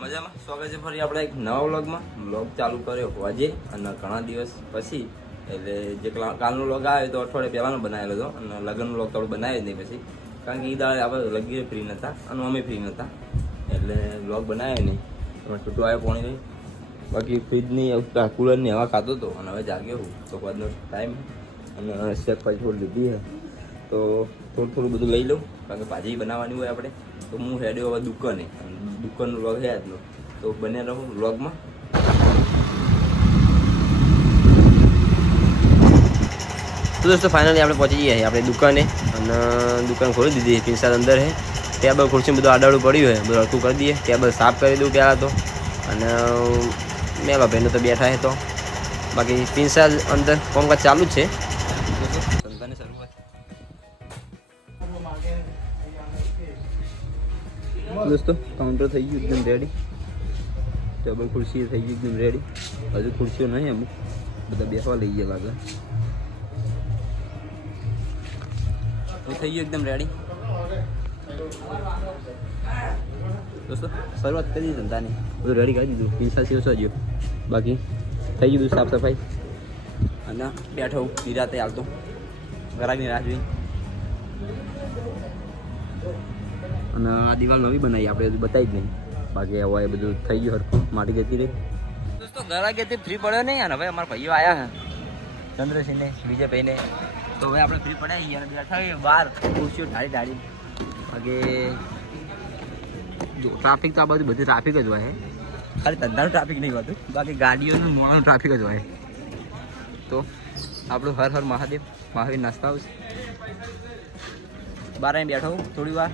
મજામાં? સ્વાગત છે ફરી આપણે એક નવા વ્લોગમાં. વ્લોગ ચાલુ કર્યો આજે અને ઘણા દિવસ પછી, એટલે જે કલા- કાલનો વ્લોગ આવ્યો તો અઠવાડિયે પહેલાનો બનાવેલો હતો અને લગ્નનો વ્લોગ તો બનાવ્યો નહીં પછી. કારણ કે એ દાડે આપણે લગી ફ્રી નહોતા અને અમે ફ્રી નહોતા એટલે વ્લોગ બનાવ્યો નહીં. એમાં છૂટું આવ્યો પાણી નહીં બાકી ફ્રીજની કુલરની હવા ખાતો હતો અને હવે જાગ્યો હું. તો બધનો ટાઈમ અને શેક પછી થોડી લીધી છે તો થોડું થોડું બધું લઈ લઉં. કારણ કે ભાજી બનાવવાની હોય આપણે. તો હું હેડ્યો હવે દુકાને. દુકાનનું વ્લોગ હે આજનો. તો બને રહું વ્લોગમાં. તો દોસ્તો ફાઇનલી આપણે પહોંચી જઈએ આપણે દુકાને. અને દુકાન ખોલી દીધી છે પિંસાલ અંદર હે. ટેબલ ખુરશી બધું આડાડું પડ્યું હોય બધું હરખું કરી દઈએ. ટેબલ સાફ કરી દઉં પહેલાં તો. અને મેલો ભાઈનો તો બેઠા હે તો. બાકી પિંસાલ અંદર કોમકાજ ચાલુ જ છે. દોસ્તો, કાઉન્ટર થઈ ગયું એકદમ રેડી ટેબલ ખુરશી થઈ ગઈ એકદમ રેડી હજુ ખુરશીઓ નહીં અમુક. બધા બેસવા લઈ ગયા લાગે. થઈ ગયું એકદમ રેડી દોસ્તો, શરૂઆત કરી ધંધાની. બધું રેડી કરી દીધું. પિંસા સેવ સજ્યો બાકી થઈ ગયું સાફ સફાઈ. અને બેઠો નિરાતે હાલતો ઘરાકની રાહ જોઈ. અને આ દિવાલ નવી બનાવી, આપણે બતાવી જ નહીં. બાકી હવે બધું થઈ ગયું હરખું, માટી જતી રહી. દોસ્તો ઘરાકેથી ફ્રી પડ્યો નહીં અને હવે અમારા ભાઈઓ આવ્યા છે. ચંદ્રસિંહને વિજયભાઈને તો હવે આપણે ફ્રી પડ્યા છીએ અને બેઠા છીએ બહાર ખુરશીઓ ઢાળી ઢાળી. બાકી જો ટ્રાફિક તો આ બધું બધી ટ્રાફિક જ હોય ખાલી ધંધાનું ટ્રાફિક નહીં હોતું, બાકી ગાડીઓનું, મોડાનું ટ્રાફિક જ હોય. તો આપણું હર હર મહાદેવ, મહાવીર નાસ્તા હાઉસ બાર અહીં બેઠો થોડી વાર.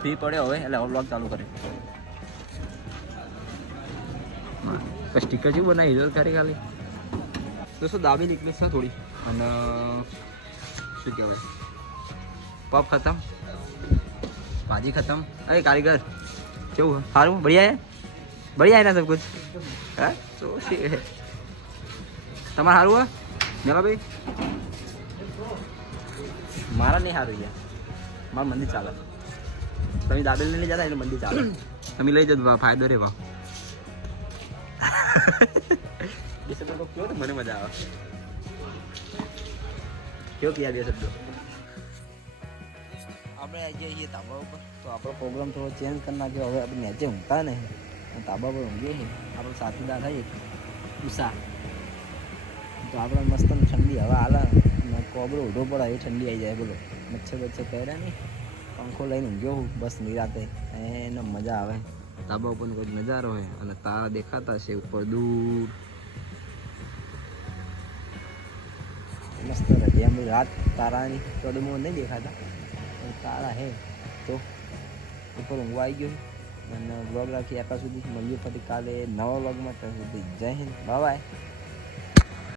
ફ્રી પડ્યો હવે, એટલે બ્લોગ ચાલુ કરે સ્ટીકર જેવું બનાવી દીધો ખરી ખાલી. દોસ્તો દાબી નીકળી છે થોડી. અને, શું કહેવાય? પપ ખતમ. ભાજી ખતમ. અરે, કારીગર. કેવું સારું? બઢિયા હે? બઢિયા હે ના સબ કુછ? હા? તો તમારે સારું હે? મેલા ભાઈ? મારા નહીં સારું યાર. મારું મંદિર ચાલે. તમે દાબેલ લઈ જતા એટલે મંદિર ચાલે. તમે લઈ જજો ફાયદો રે વા બે કયો મને મજા આવે. કયો કયા બે શબ્દો? આપણે આજે છીએ તાબા ઉપર. તો આપણો પ્રોગ્રામ થોડો ચેન્જ કરી નાખ્યો. હવે આપણે નીચે ઊંઘતા નહીં. તાબા પર ઊંઘીએ છીએ આપણો સાથીદાર થાય એક. ઉષા. તો આપણે મસ્ત ઠંડી હવા હાલે કોબરો ઊઢો પડે, એ ઠંડી આવી જાય, બોલો. મચ્છર બચ્છર કર્યા નહીં પંખો લઈને ઊંઘ્યો હું, બસ નિરાતે. એને મજા આવે. તાબા ઉપર કોઈ નજારો હોય, અને તારા દેખાતા છે ઉપર દૂર. મસ્ત રહે એમ રાત તારાની કડમો નહીં દેખાતા, પણ તારા હે. તો ઉપર ઊંઘવા આવી ગયો અને બ્લોગ રાખી આટલા સુધી. મળીએ ફરી કાલે નવા બ્લોગમાં ત્યાં સુધી જય હિન્દ. બાય